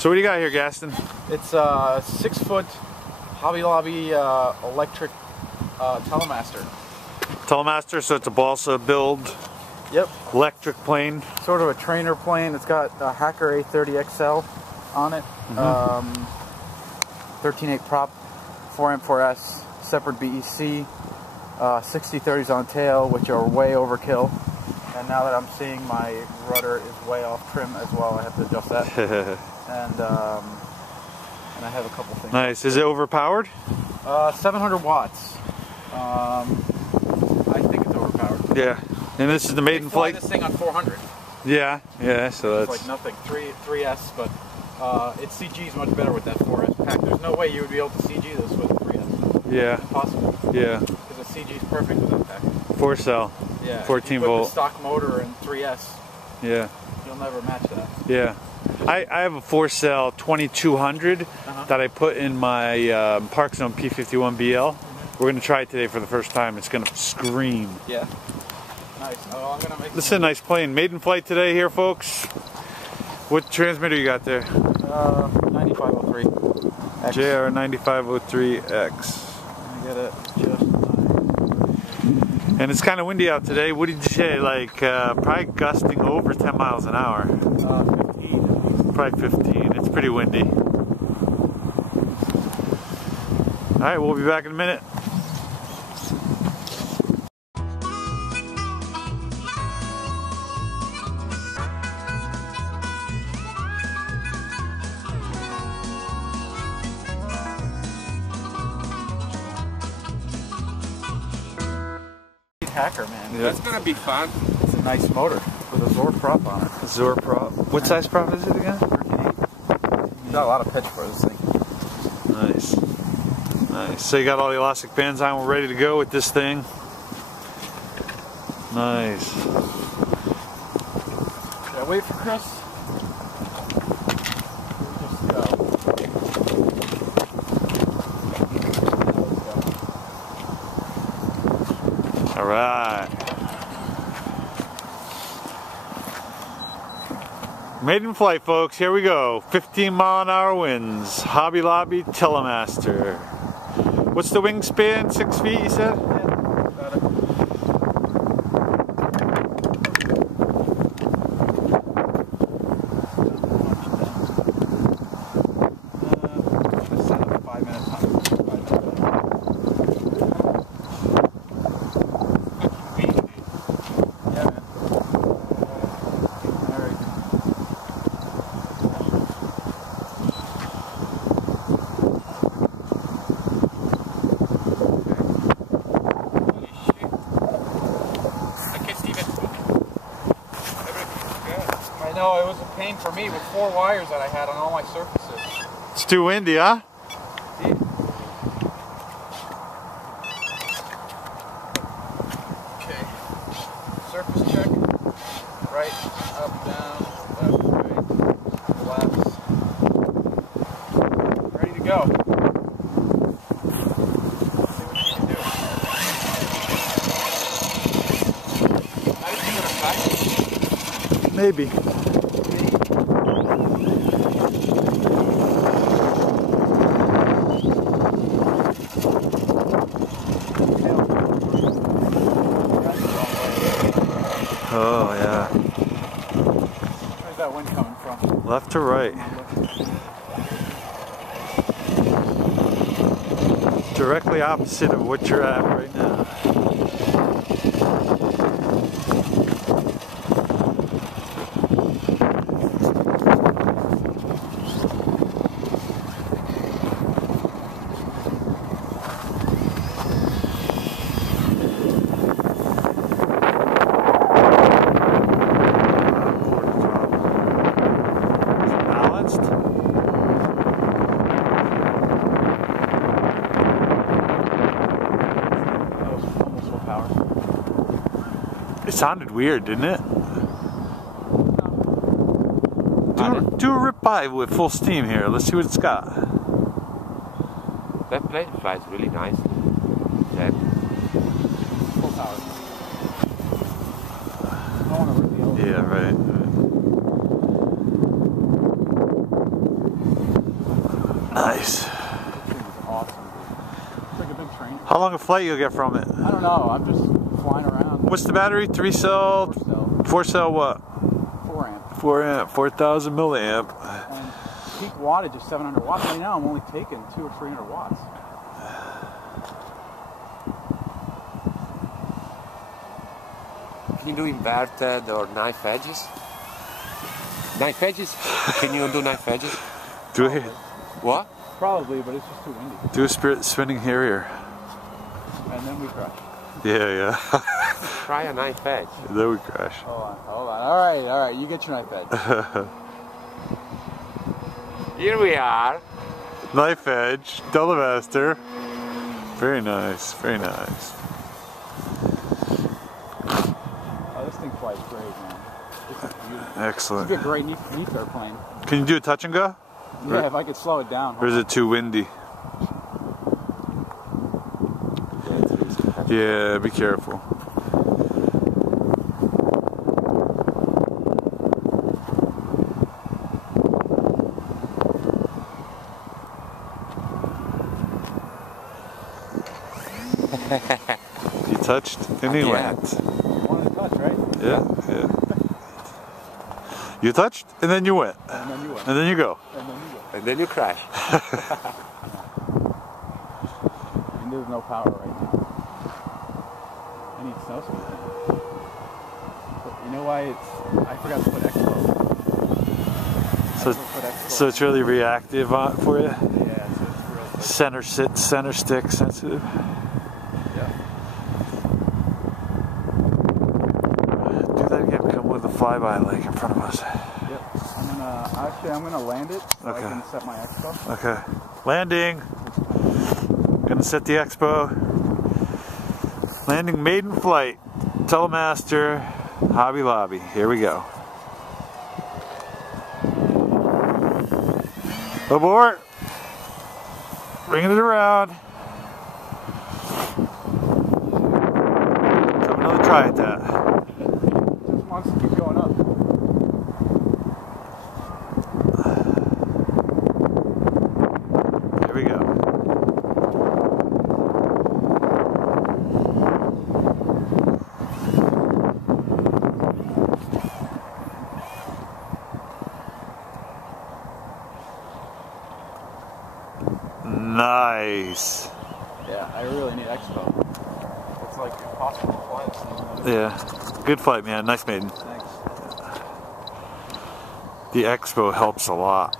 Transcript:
So what do you got here, Gaston? It's a 6-foot Hobby Lobby electric Telemaster. Telemaster, so it's a balsa build. Yep. Electric plane. Sort of a trainer plane. It's got a Hacker A30XL on it. 13.8 prop, 4M4S, separate BEC, 60/30s on tail, which are way overkill. And now that I'm seeing my rudder is way off trim as well, I have to adjust that. and I have a couple things. Nice. Is it overpowered? 700 watts. I think it's overpowered. Yeah. And this is the maiden flight. This thing on 400. Yeah. Yeah. So that's like nothing. 3S, but its CG is much better with that 4S pack. There's no way you would be able to CG this with a 3S. Yeah. It's impossible. Yeah. Because the CG is perfect with that pack. 4-cell. Yeah. 14 you put volt. the stock motor and 3S. Yeah. You'll never match that. Yeah. I have a 4-cell 2200 that I put in my Park Zone P51BL. We're going to try it today for the first time. It's going to scream. Yeah. Nice. Oh, I'm gonna make this is a nice plane. Maiden flight today here, folks. What transmitter you got there? 9503. JR 9503X. I get it just and it's kind of windy out today. What did you say? Like probably gusting over 10 miles an hour. 15. Probably 15. It's pretty windy. All right, we'll be back in a minute. Hacker, man. Yeah. That's gonna be fun. It's a nice motor with a Zor prop on it. Zor prop. What size prop is it again? 13.8. Got a lot of pitch for this thing. Nice. Nice. So you got all the elastic bands on. We're ready to go with this thing. Nice. Should I wait for Chris? Just go. All right. Maiden flight, folks. Here we go. 15-mile-an-hour winds. Hobby Lobby Telemaster. What's the wingspan? 6 feet, you said? Yeah, got it. Set up a 5-minute time. Yeah, man. All right. I know, it was a pain for me with 4 wires that I had on all my surfaces. It's too windy, huh? Okay. Surface check. Right, up, down, left, right, left. Ready to go. Let's see what you can do. I didn't think it was Maybe. Oh, yeah. Where's that wind coming from? Left to right. Directly opposite of what you're at right now. It sounded weird, didn't it? Do a rip by with full steam here. Let's see what it's got. That plane flies really nice. That. Full power. I want to rip the elevator. Yeah, right. Nice. This thing is awesome, dude. It's like a big train. How long a flight you'll get from it? I don't know. I'm just flying around. What's the battery? 3 cell? 4 cell what? 4 amp. 4 amp. 4,000 milliamp. And peak wattage is 700 watts. Right now I'm only taking 200 or 300 watts. Can you do inverted or knife edges? Knife edges? Can you do knife edges? Do it. What? Probably, but it's just too windy. Do a spirit spinning Harrier. And then we crash. Yeah. Try a knife edge. Then we crash. Hold on. All right. You get your knife edge. Here we are. Knife edge, Telemaster. Very nice, very nice. Oh, this thing flies great, man. This is beautiful. Excellent. This would be a great neath airplane. Can you do a touch and go? Yeah, if I could slow it down. Or is it too windy? Yeah, be careful. You touched and he went. You wanted to touch, right? Yeah. You touched and then you went. And then you went. And then you go. And then you go. And then you crash. And there's no power right now. I need snow speed. But you know why I forgot to put Expo. So it's really reactive for you? Yeah, so it's real quick. Center stick sensitive. Yeah. Do that again. Come with the flyby like in front of us. Yep. I'm gonna land it so Okay. I can set my Expo. Okay. Landing. Gonna set the Expo. Landing maiden flight. Telemaster. Hobby Lobby. Here we go. Abort. Bringing it around. Have another try at that. Just wants to keep going up. Here we go. Nice. Yeah, I really need Expo. It's like impossible to fly this thing. Yeah. Good flight, man. Nice maiden. Thanks. The Expo helps a lot.